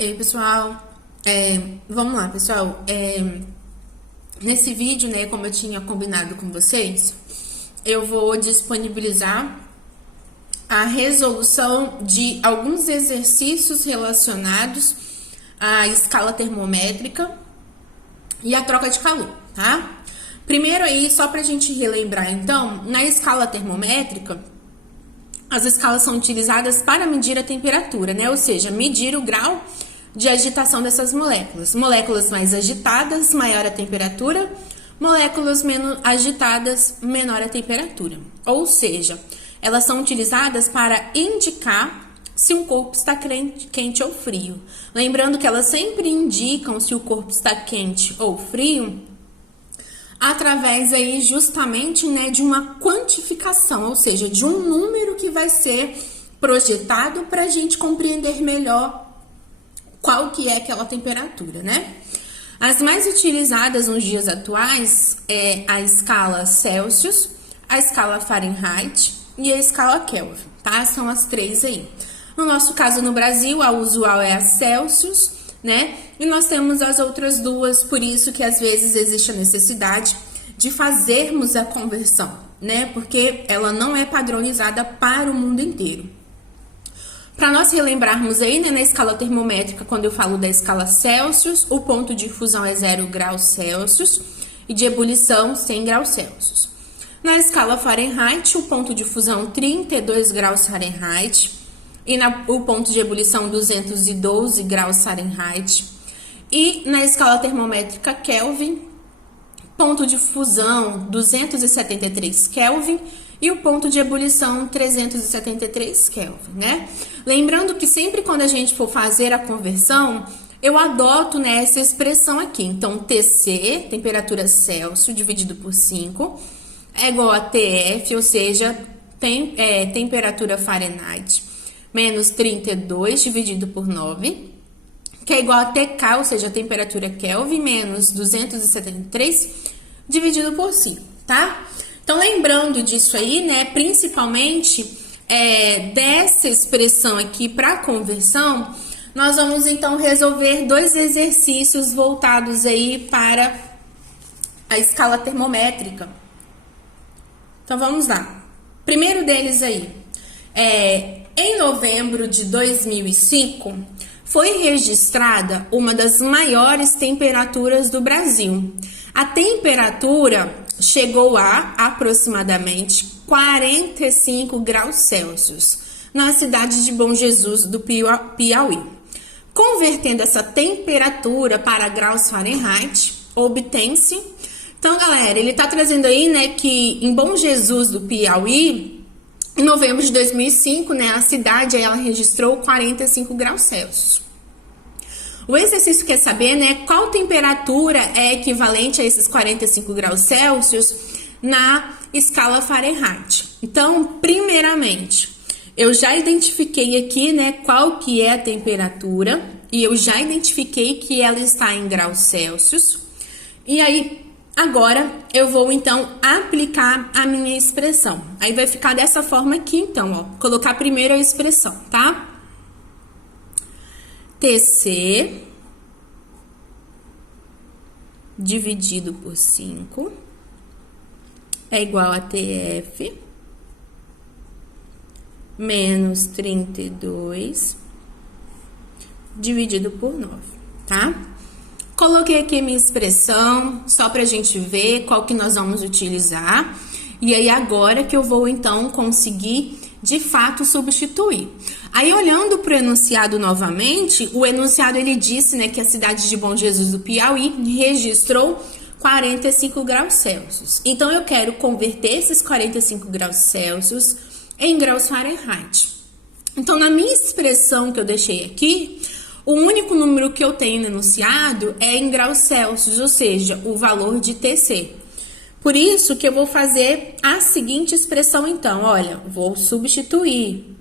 Ei, pessoal, vamos lá, pessoal. Nesse vídeo, né, como eu tinha combinado com vocês, eu vou disponibilizar a resolução de alguns exercícios relacionados à escala termométrica e à troca de calor, tá? Primeiro aí, só pra gente relembrar, então, na escala termométrica, as escalas são utilizadas para medir a temperatura, né? Ou seja, medir o grau de agitação dessas moléculas. Moléculas mais agitadas, maior a temperatura. Moléculas menos agitadas, menor a temperatura. Ou seja, elas são utilizadas para indicar se um corpo está quente ou frio. Lembrando que elas sempre indicam se o corpo está quente ou frio através aí justamente, né, de uma quantificação, ou seja, de um número que vai ser projetado para a gente compreender melhor qual que é aquela temperatura, né? As mais utilizadas nos dias atuais é a escala Celsius, a escala Fahrenheit e a escala Kelvin, tá? São as três aí. No nosso caso, no Brasil, a usual é a Celsius, né? E nós temos as outras duas, por isso que às vezes existe a necessidade de fazermos a conversão, né? Porque ela não é padronizada para o mundo inteiro. Para nós relembrarmos aí, né, na escala termométrica, quando eu falo da escala Celsius, o ponto de fusão é 0 graus Celsius e de ebulição 100 graus Celsius. Na escala Fahrenheit, o ponto de fusão 32 graus Fahrenheit e o ponto de ebulição 212 graus Fahrenheit. E na escala termométrica Kelvin, ponto de fusão 273 Kelvin e o ponto de ebulição 373 Kelvin, né? Lembrando que sempre quando a gente for fazer a conversão, eu adoto, né, essa expressão aqui. Então, TC, temperatura Celsius, dividido por 5, é igual a TF, ou seja, temperatura Fahrenheit, menos 32, dividido por 9, que é igual a TK, ou seja, a temperatura Kelvin, menos 273, dividido por 5, tá? Então, lembrando disso aí, né, principalmente dessa expressão aqui para conversão, nós vamos então resolver dois exercícios voltados aí para a escala termométrica. Então, vamos lá. Primeiro deles aí, em novembro de 2005, foi registrada uma das maiores temperaturas do Brasil. A temperatura chegou a aproximadamente 45 graus Celsius na cidade de Bom Jesus do Piauí. Convertendo essa temperatura para graus Fahrenheit, obtém-se. Então, galera, ele tá trazendo aí, né, que em Bom Jesus do Piauí, em novembro de 2005, né, a cidade ela registrou 45 graus Celsius. O exercício quer saber, né, qual temperatura é equivalente a esses 45 graus Celsius na escala Fahrenheit. Então, primeiramente, eu já identifiquei aqui, né, qual que é a temperatura e eu já identifiquei que ela está em graus Celsius. E aí, agora, eu vou, então, aplicar a minha expressão. Aí vai ficar dessa forma aqui, então, ó. Colocar primeiro a expressão, tá? TC dividido por 5 é igual a TF menos 32 dividido por 9, tá? Coloquei aqui a minha expressão só pra gente ver qual que nós vamos utilizar. E aí agora que eu vou então conseguir de fato substituir. Aí olhando para o enunciado novamente, o enunciado ele disse, né, que a cidade de Bom Jesus do Piauí registrou 45 graus Celsius. Então eu quero converter esses 45 graus Celsius em graus Fahrenheit. Então na minha expressão que eu deixei aqui, o único número que eu tenho no enunciado é em graus Celsius, ou seja, o valor de TC. Por isso que eu vou fazer a seguinte expressão, então, olha, vou substituir.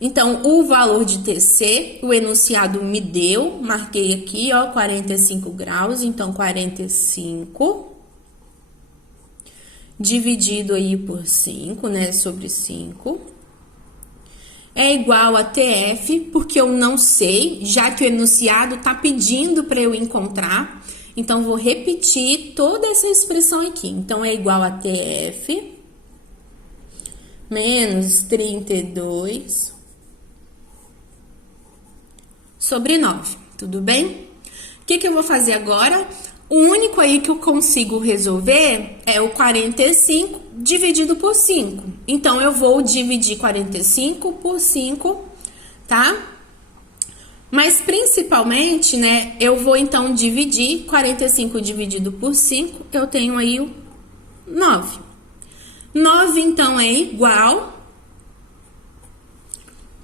Então, o valor de TC, o enunciado me deu, marquei aqui, ó, 45 graus, então 45 dividido aí por 5, né, sobre 5. é igual a TF, porque eu não sei, já que o enunciado está pedindo para eu encontrar. Então, vou repetir toda essa expressão aqui. Então, é igual a TF menos 32 sobre 9. Tudo bem? O que eu vou fazer agora? O único aí que eu consigo resolver é o 45 dividido por 5. Então, eu vou dividir 45 por 5, tá? Mas, principalmente, né, eu vou, então, dividir 45 dividido por 5, eu tenho aí o 9. 9, então, é igual...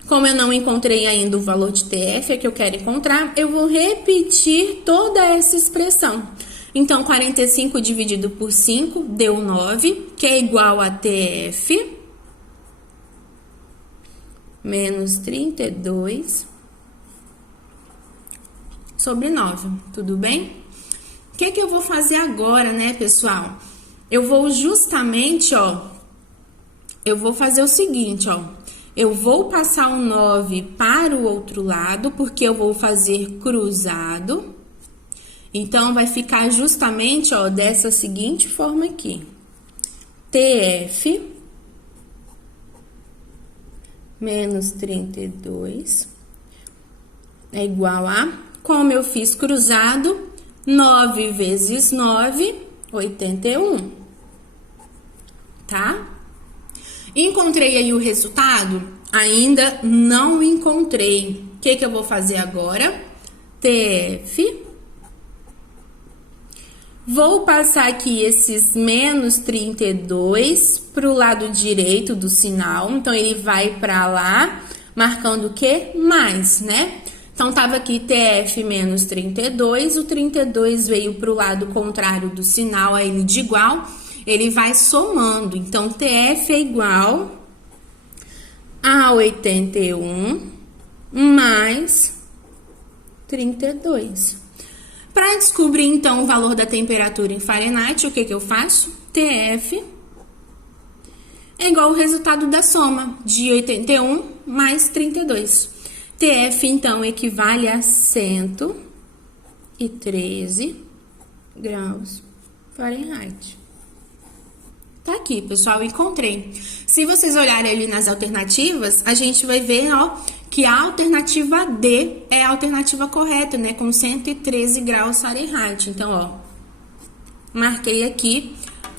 Como eu não encontrei ainda o valor de TF, é que eu quero encontrar, eu vou repetir toda essa expressão. Então, 45 dividido por 5 deu 9, que é igual a TF menos 32 sobre 9. Tudo bem? O que eu vou fazer agora, né, pessoal? Eu vou justamente, ó, eu vou fazer o seguinte, ó. Eu vou passar o 9 para o outro lado, porque eu vou fazer cruzado. Então, vai ficar justamente, ó, dessa seguinte forma aqui. TF menos 32 é igual a, como eu fiz cruzado, 9 vezes 9, 81. Tá? Encontrei aí o resultado? Ainda não encontrei. O que eu vou fazer agora? TF. Vou passar aqui esses menos 32 para o lado direito do sinal. Então, ele vai para lá, marcando o quê? Mais, né? Então, tava aqui TF menos 32. O 32 veio para o lado contrário do sinal, a ele de igual. Ele vai somando, então, TF é igual a 81 mais 32. Para descobrir, então, o valor da temperatura em Fahrenheit, o que eu faço? TF é igual ao resultado da soma de 81 mais 32. TF, então, equivale a 113 graus Fahrenheit. Tá aqui, pessoal, encontrei. Se vocês olharem ali nas alternativas, a gente vai ver, ó, que a alternativa D é a alternativa correta, né? Com 113 graus Fahrenheit. Então, ó, marquei aqui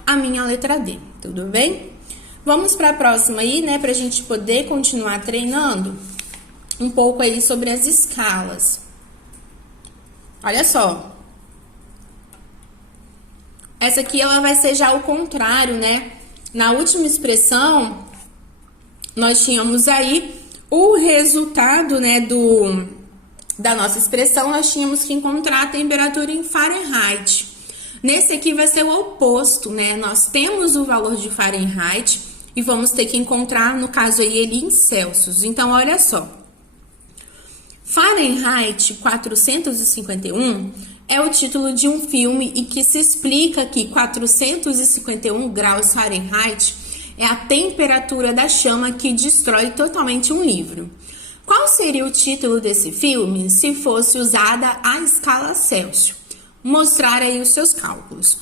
a minha letra D, tudo bem? Vamos para a próxima aí, né? Pra gente poder continuar treinando um pouco aí sobre as escalas. Olha só. Essa aqui, ela vai ser já o contrário, né? Na última expressão, nós tínhamos aí o resultado, né, da nossa expressão, nós tínhamos que encontrar a temperatura em Fahrenheit. Nesse aqui vai ser o oposto, né? Nós temos o valor de Fahrenheit e vamos ter que encontrar, no caso aí, ele em Celsius. Então, olha só. Fahrenheit 451... é o título de um filme e que se explica que 451 graus Fahrenheit é a temperatura da chama que destrói totalmente um livro. Qual seria o título desse filme se fosse usada a escala Celsius? Mostrar aí os seus cálculos.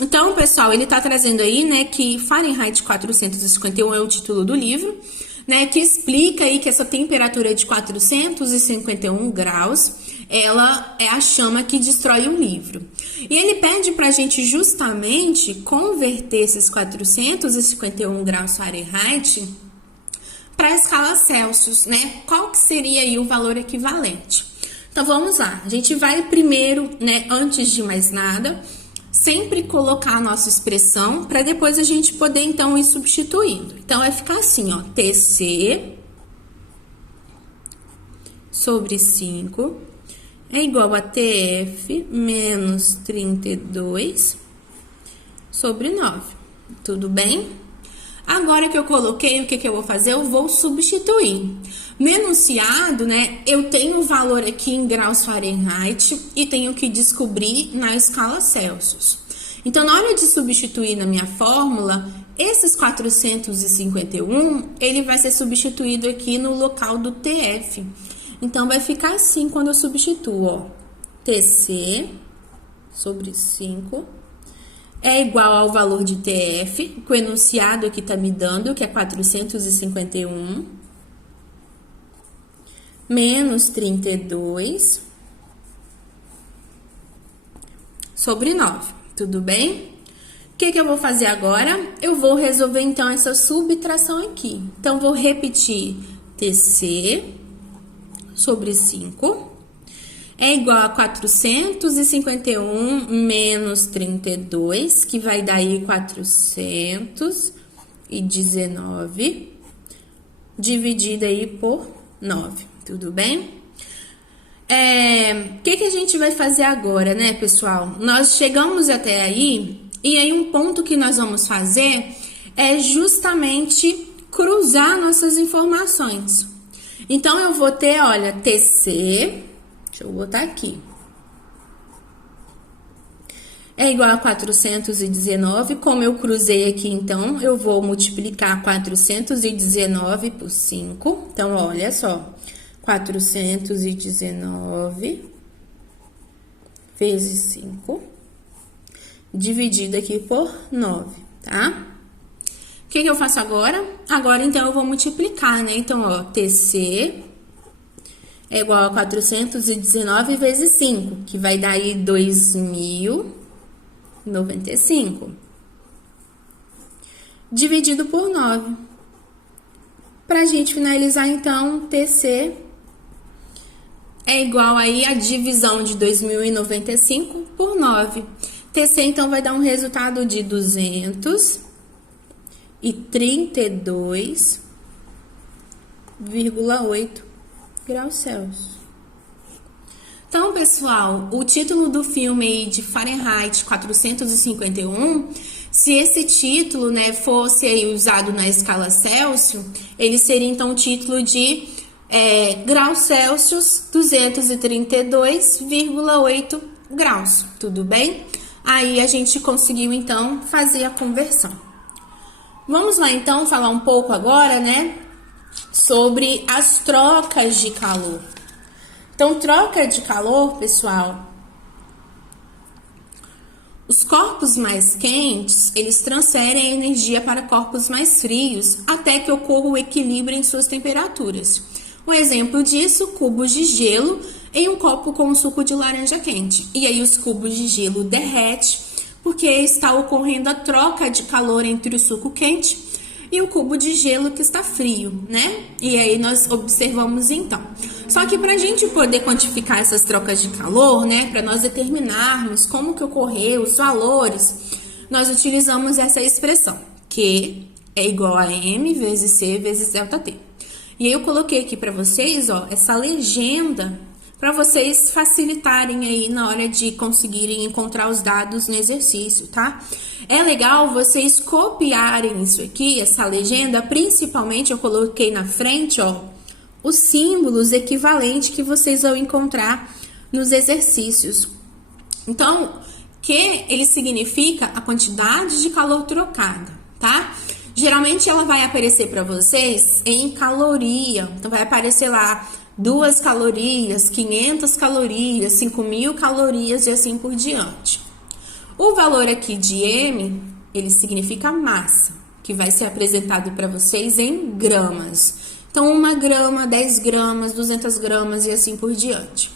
Então, pessoal, ele está trazendo aí, né, que Fahrenheit 451 é o título do livro, né, que explica aí que essa temperatura de 451 graus, ela é a chama que destrói o livro. E ele pede pra gente justamente converter esses 451 graus Fahrenheit para a escala Celsius, né? Qual que seria aí o valor equivalente? Então, vamos lá. A gente vai primeiro, né, antes de mais nada, sempre colocar a nossa expressão para depois a gente poder, então, ir substituindo. Então, vai ficar assim, ó, TC sobre 5 é igual a TF menos 32 sobre 9. Tudo bem? Agora que eu coloquei, o que eu vou fazer? Eu vou substituir. No enunciado, né, eu tenho o valor aqui em graus Fahrenheit e tenho que descobrir na escala Celsius. Então, na hora de substituir na minha fórmula, esses 451, ele vai ser substituído aqui no local do TF. Então, vai ficar assim quando eu substituo, ó. TC sobre 5 é igual ao valor de TF, que o enunciado aqui tá me dando, que é 451, menos 32 sobre 9, tudo bem? O que eu vou fazer agora? Eu vou resolver, então, essa subtração aqui. Então, vou repetir TC sobre 5 é igual a 451 menos 32, que vai dar aí 419, dividido aí por 9, tudo bem? O que a gente vai fazer agora, né, pessoal? Nós chegamos até aí, e aí um ponto que nós vamos fazer é justamente cruzar nossas informações. Então, eu vou ter, olha, TC, deixa eu botar aqui, é igual a 419, como eu cruzei aqui, então, eu vou multiplicar 419 por 5. Então, olha só, 419 vezes 5, dividido aqui por 9, tá? O que eu faço agora? Agora, então, eu vou multiplicar, né? Então, ó, TC é igual a 419 vezes 5, que vai dar aí 2.095. Dividido por 9. Pra gente finalizar, então, TC é igual aí a divisão de 2.095 por 9. TC, então, vai dar um resultado de 232,8 graus Celsius. Então, pessoal, o título do filme aí de Fahrenheit 451, se esse título, né, fosse aí usado na escala Celsius, ele seria, então, o título de graus Celsius 232,8 graus, tudo bem? Aí, a gente conseguiu, então, fazer a conversão. Vamos lá, então, falar um pouco agora, né, sobre as trocas de calor. Então, troca de calor, pessoal, os corpos mais quentes, eles transferem a energia para corpos mais frios, até que ocorra o equilíbrio em suas temperaturas. Um exemplo disso, cubos de gelo em um copo com suco de laranja quente. E aí, os cubos de gelo derretem, porque está ocorrendo a troca de calor entre o suco quente e o cubo de gelo que está frio, né? E aí nós observamos então. Só que para a gente poder quantificar essas trocas de calor, né? Para nós determinarmos como que ocorreu os valores, nós utilizamos essa expressão, Q é igual a M vezes C vezes ΔT. E aí eu coloquei aqui para vocês, ó, essa legenda para vocês facilitarem aí na hora de conseguirem encontrar os dados no exercício, tá? É legal vocês copiarem isso aqui, essa legenda, principalmente eu coloquei na frente, ó, os símbolos equivalentes que vocês vão encontrar nos exercícios. Então, Q, ele significa a quantidade de calor trocada, tá? Geralmente ela vai aparecer para vocês em caloria, então vai aparecer lá 2 calorias, 500 calorias, 5.000 calorias e assim por diante. O valor aqui de M, ele significa massa, que vai ser apresentado para vocês em gramas. Então, 1 grama, 10 gramas, 200 gramas e assim por diante.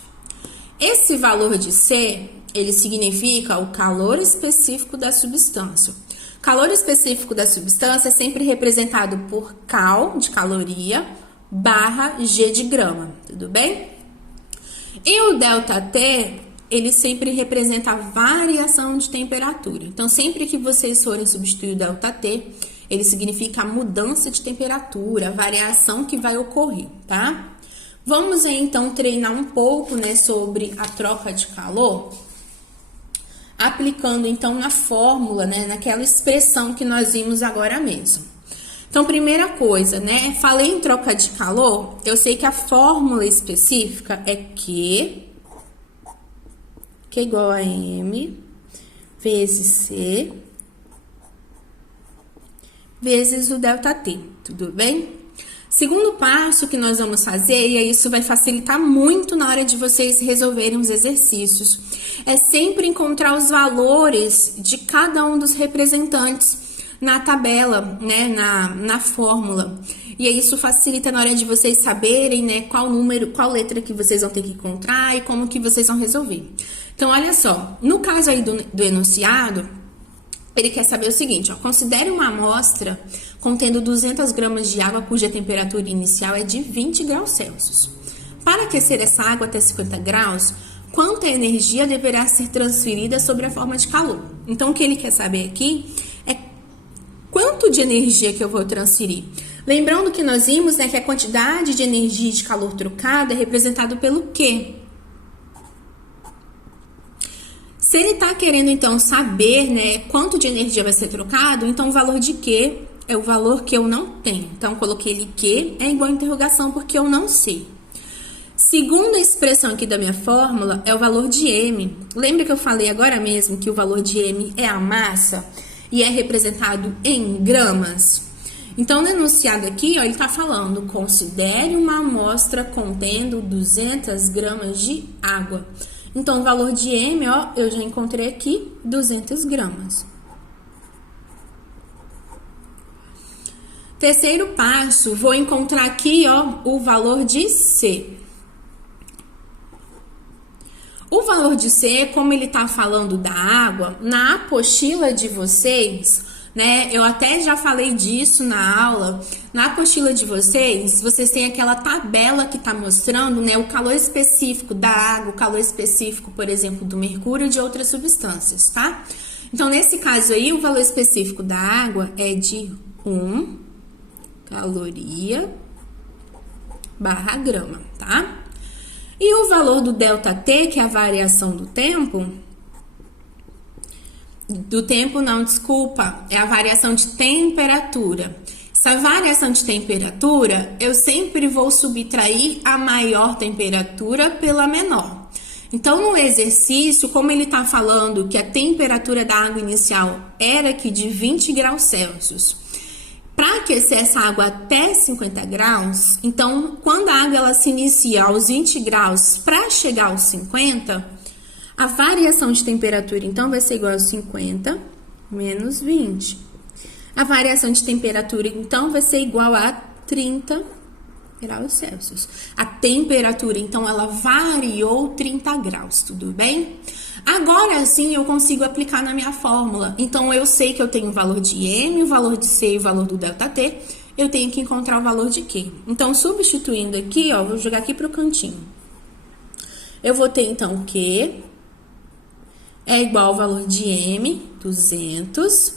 Esse valor de C, ele significa o calor específico da substância. O calor específico da substância é sempre representado por cal, de caloria, barra G de grama, tudo bem? E o ΔT, ele sempre representa a variação de temperatura. Então, sempre que vocês forem substituir o ΔT, ele significa a mudança de temperatura, a variação que vai ocorrer, tá? Vamos aí, então, treinar um pouco, né, sobre a troca de calor, aplicando, então, na fórmula, né, naquela expressão que nós vimos agora mesmo. Então, primeira coisa, né? Falei em troca de calor, eu sei que a fórmula específica é Q é igual a M vezes C vezes o ΔT, tudo bem? Segundo passo que nós vamos fazer, e isso vai facilitar muito na hora de vocês resolverem os exercícios, é sempre encontrar os valores de cada um dos representantes na tabela, né, na fórmula. E aí isso facilita na hora de vocês saberem, né, qual número, qual letra que vocês vão ter que encontrar e como que vocês vão resolver. Então, olha só, no caso aí do enunciado, ele quer saber o seguinte, ó, considere uma amostra contendo 200 gramas de água cuja temperatura inicial é de 20 graus Celsius. Para aquecer essa água até 50 graus, quanta energia deverá ser transferida sobre a forma de calor? Então, o que ele quer saber aqui é quanto de energia que eu vou transferir. Lembrando que nós vimos, né, que a quantidade de energia e de calor trocada é representado pelo Q. Se ele está querendo, então, saber, né, quanto de energia vai ser trocado, então o valor de Q é o valor que eu não tenho. Então, coloquei ele Q é igual a interrogação porque eu não sei. Segunda expressão aqui da minha fórmula é o valor de M. Lembra que eu falei agora mesmo que o valor de M é a massa e é representado em gramas? Então, no enunciado aqui, ó, ele está falando, considere uma amostra contendo 200 gramas de água. Então, o valor de M, ó, eu já encontrei aqui, 200 gramas. Terceiro passo, vou encontrar aqui, ó, o valor de C. O valor de C, como ele tá falando da água, na apostila de vocês, né, eu até já falei disso na aula, na apostila de vocês têm aquela tabela que tá mostrando, né, o calor específico da água, o calor específico, por exemplo, do mercúrio e de outras substâncias, tá? Então, nesse caso aí, o valor específico da água é de 1 caloria barra grama, tá? E o valor do ΔT, que é a variação do tempo, é a variação de temperatura. Essa variação de temperatura, eu sempre vou subtrair a maior temperatura pela menor. Então, no exercício, como ele está falando que a temperatura da água inicial era aqui de 20 graus Celsius, para aquecer essa água até 50 graus, então, quando a água ela se inicia aos 20 graus para chegar aos 50, a variação de temperatura, então, vai ser igual a 50 menos 20. A variação de temperatura, então, vai ser igual a 30 graus Celsius. A temperatura, então, ela variou 30 graus, tudo bem? Agora sim eu consigo aplicar na minha fórmula. Então, eu sei que eu tenho o valor de M, o valor de C e o valor do ΔT. Eu tenho que encontrar o valor de Q. Então, substituindo aqui, ó, vou jogar aqui para o cantinho. Eu vou ter, então, Q é igual ao valor de M, 200,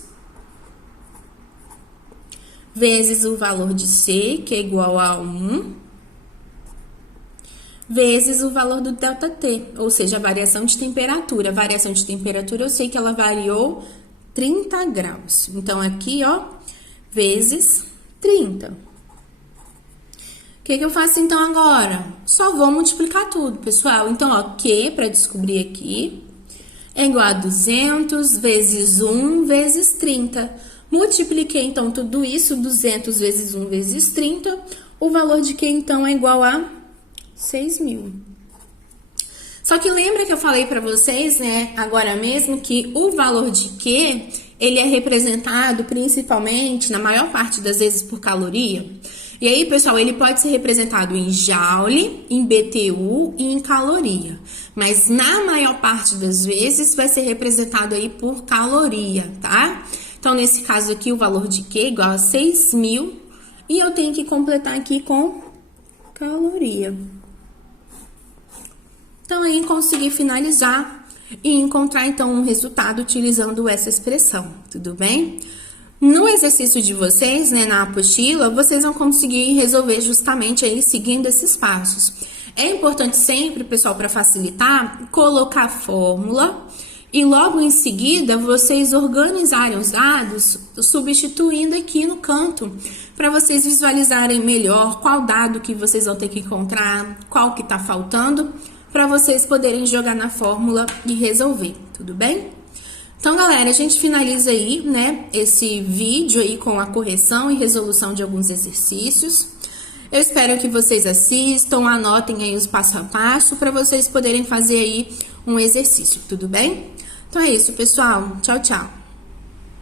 vezes o valor de C, que é igual a 1, vezes o valor do ΔT, ou seja, a variação de temperatura. A variação de temperatura, eu sei que ela variou 30 graus. Então, aqui, ó, vezes 30. O que eu faço, então, agora? Só vou multiplicar tudo, pessoal. Então, ó, Q, para descobrir aqui, é igual a 200 vezes 1 vezes 30. Multipliquei, então, tudo isso, 200 vezes 1 vezes 30. O valor de Q, então, é igual a 6.000. Só que lembra que eu falei para vocês, né, agora mesmo, que o valor de Q, ele é representado principalmente, na maior parte das vezes, por caloria. E aí, pessoal, ele pode ser representado em joule, em BTU e em caloria. Mas na maior parte das vezes vai ser representado aí por caloria, tá? Então, nesse caso aqui, o valor de Q é igual a 6.000 e eu tenho que completar aqui com caloria. Então, aí consegui finalizar e encontrar, então, um resultado utilizando essa expressão, tudo bem? No exercício de vocês, né, na apostila, vocês vão conseguir resolver justamente aí seguindo esses passos. É importante sempre, pessoal, para facilitar, colocar a fórmula e logo em seguida vocês organizarem os dados, substituindo aqui no canto, para vocês visualizarem melhor qual dado que vocês vão ter que encontrar, qual que está faltando, para vocês poderem jogar na fórmula e resolver, tudo bem? Então, galera, a gente finaliza aí, né, esse vídeo aí com a correção e resolução de alguns exercícios. Eu espero que vocês assistam, anotem aí os passo a passo para vocês poderem fazer aí um exercício, tudo bem? Então é isso, pessoal. Tchau, tchau.